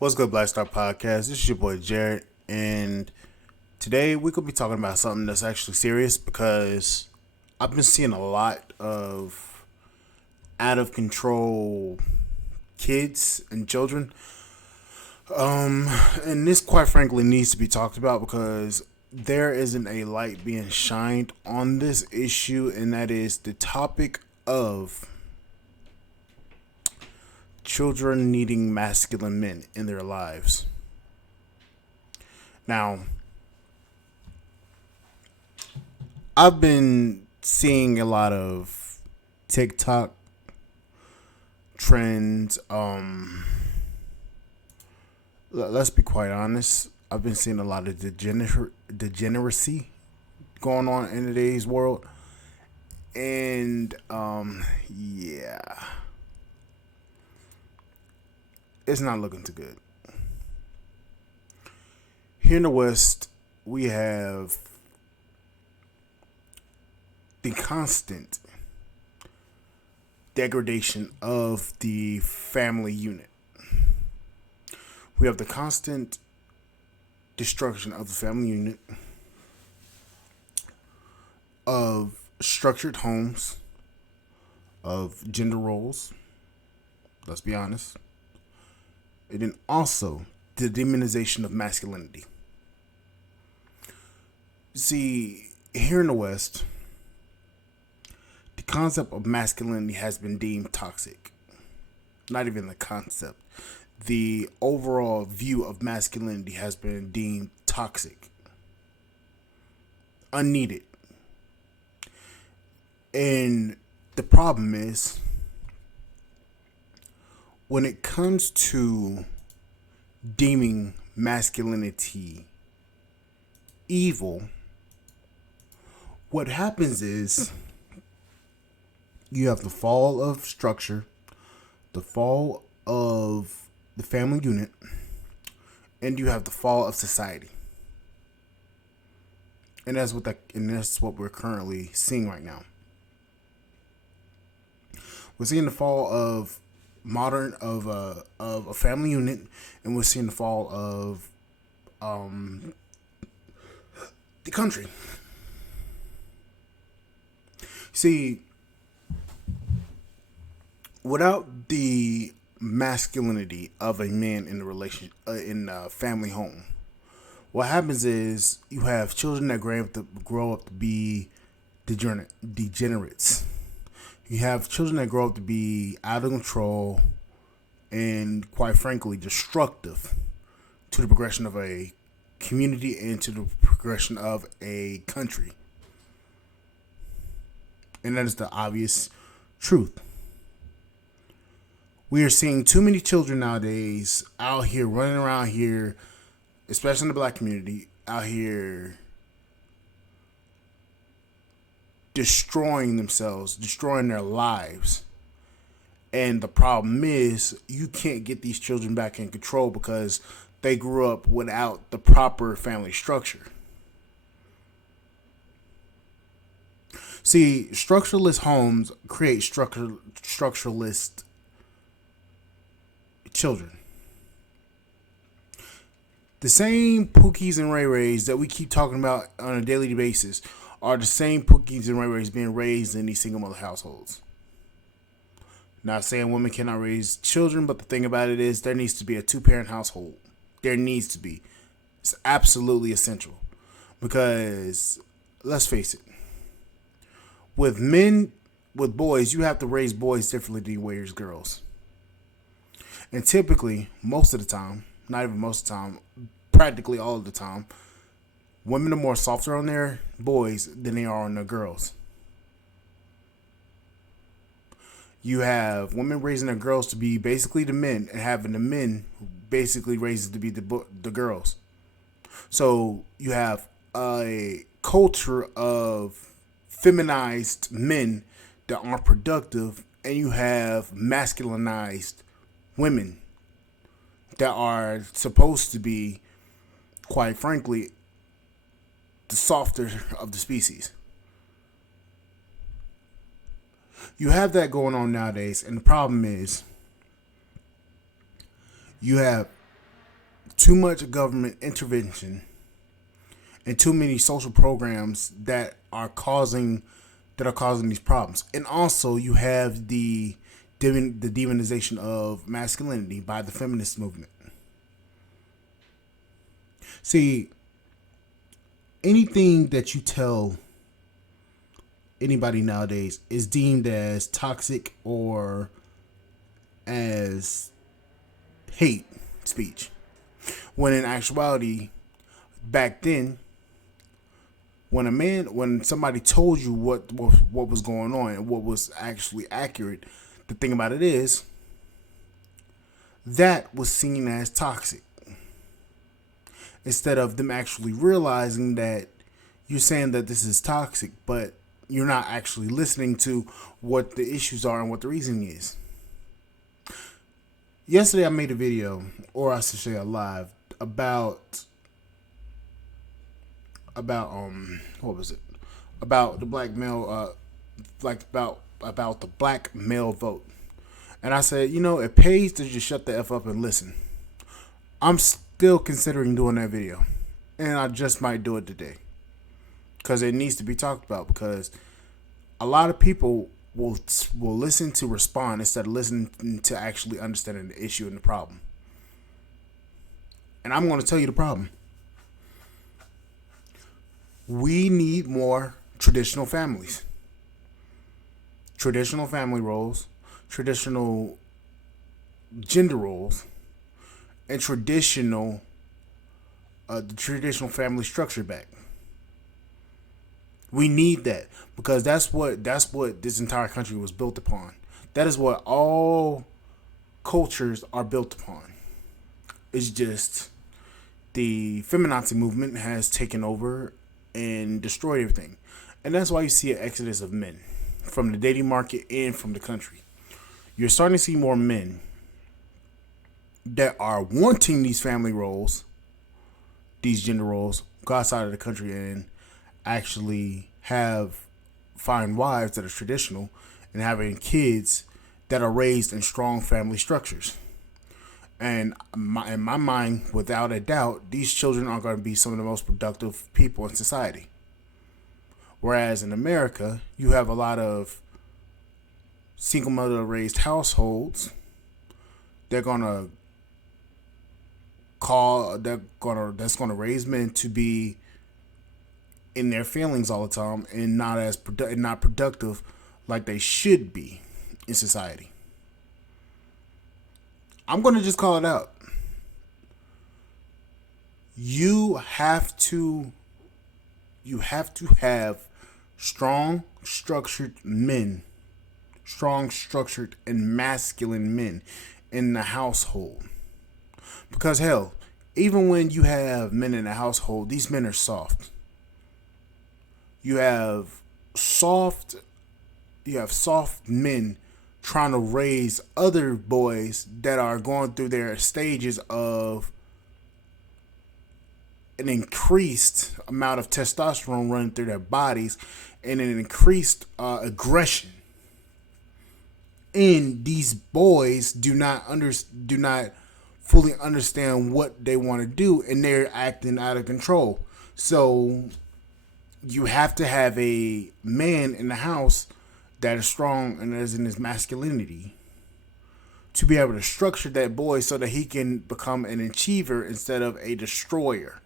What's good, Black Star Podcast? This is your boy Jared, and today we could be talking about something that's actually serious because I've been seeing a lot of out of control kids and children. And this, quite frankly, needs to be talked about because there isn't a light being shined on this issue, and that is the topic of children needing masculine men in their lives. Now, I've been seeing a lot of TikTok trends. Let's be quite honest. I've been seeing a lot of degeneracy going on in today's world. And, yeah. It's not looking too good. Here in the West, we have the constant degradation of the family unit. We have the constant destruction of the family unit, of structured homes, of gender roles. Let's be honest. And then also the demonization of masculinity. See, here in the West, the concept of masculinity has been deemed toxic. Not even the concept. The overall view of masculinity has been deemed toxic, unneeded. And the problem is, when it comes to deeming masculinity evil, what happens is you have the fall of structure, the fall of the family unit, and you have the fall of society. And that's what we're currently seeing right now. We're seeing the fall of a family unit, and we're seeing the fall of the country. See, without the masculinity of a man in the in a family home, what happens is you have children that grow up to be degenerates. You have children that grow up to be out of control and, quite frankly, destructive to the progression of a community and to the progression of a country. And that is the obvious truth. We are seeing too many children nowadays out here running around here, especially in the black community, out here destroying themselves, destroying their lives. And the problem is, you can't get these children back in control because they grew up without the proper family structure. See, structureless homes create structureless children. The same Pookies and Ray Rays that we keep talking about on a daily basis are the same Pookies and Ray Rays being raised in these single mother households. Not saying women cannot raise children, but the thing about it is there needs to be a 2-parent household. There needs to be. It's absolutely essential. Because, let's face it, with boys, you have to raise boys differently than you raise girls. And typically, most of the time, not even most of the time, practically all of the time, women are more softer on their boys than they are on their girls. You have women raising their girls to be basically the men, and having the men basically raised to be the girls. So you have a culture of feminized men that aren't productive, and you have masculinized women that are supposed to be, quite frankly, the softer of the species. You have that going on nowadays, and the problem is you have too much government intervention and too many social programs that are causing these problems. And also, you have the demonization of masculinity by the feminist movement. See, anything that you tell anybody nowadays is deemed as toxic or as hate speech, when in actuality, back then, when somebody told you what was going on and what was actually accurate, the thing about it is that was seen as toxic, instead of them actually realizing that you're saying that this is toxic, but you're not actually listening to what the issues are and what the reasoning is. Yesterday I made a video, or I should say a live, about what was it? About the black male, about the black male vote. And I said, it pays to just shut the F up and listen. I'm still considering doing that video, and I just might do it today, because it needs to be talked about, because a lot of people will listen to respond instead of listening to actually understanding the issue and the problem. And I'm going to tell you the problem. We need more traditional families, traditional family roles, traditional gender roles, and the traditional family structure back. We need that, because that's what this entire country was built upon. That is what all cultures are built upon. It's just the feminazi movement has taken over and destroyed everything. And that's why you see an exodus of men from the dating market and from the country. You're starting to see more men that are wanting these family roles, these gender roles, go outside of the country and actually find wives that are traditional and having kids that are raised in strong family structures. And in my mind, without a doubt, these children are going to be some of the most productive people in society. Whereas in America, you have a lot of single mother raised households. That's gonna raise men to be in their feelings all the time and not productive like they should be in society. I'm going to just call it out. You have to have strong, structured men, strong, structured, and masculine men in the household. Because hell, even when you have men in the household, these men are soft. You have soft men trying to raise other boys that are going through their stages of an increased amount of testosterone running through their bodies and an increased aggression. And these boys do not fully understand what they want to do, and they're acting out of control. So you have to have a man in the house that is strong and that is in his masculinity to be able to structure that boy so that he can become an achiever instead of a destroyer.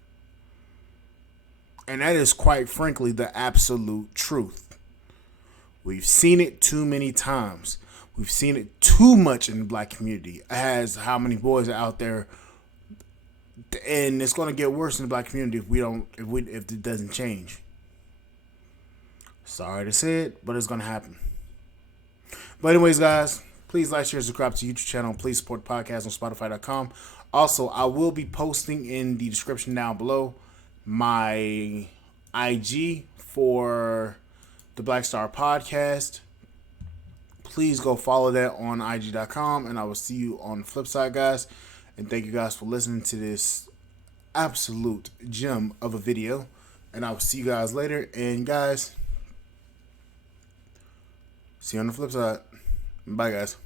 And that is, quite frankly, the absolute truth. We've seen it too many times. We've seen it too much in the black community, as how many boys are out there, and it's going to get worse in the black community if it doesn't change. Sorry to say it, but it's going to happen. But anyways, guys, please like, share, subscribe to the YouTube channel. Please support the podcast on Spotify.com. Also, I will be posting in the description down below my IG for the Black Star Podcast. Please go follow that on IG.com, and I will see you on the flip side, guys. And thank you guys for listening to this absolute gem of a video. And I will see you guys later. And guys, see you on the flip side. Bye, guys.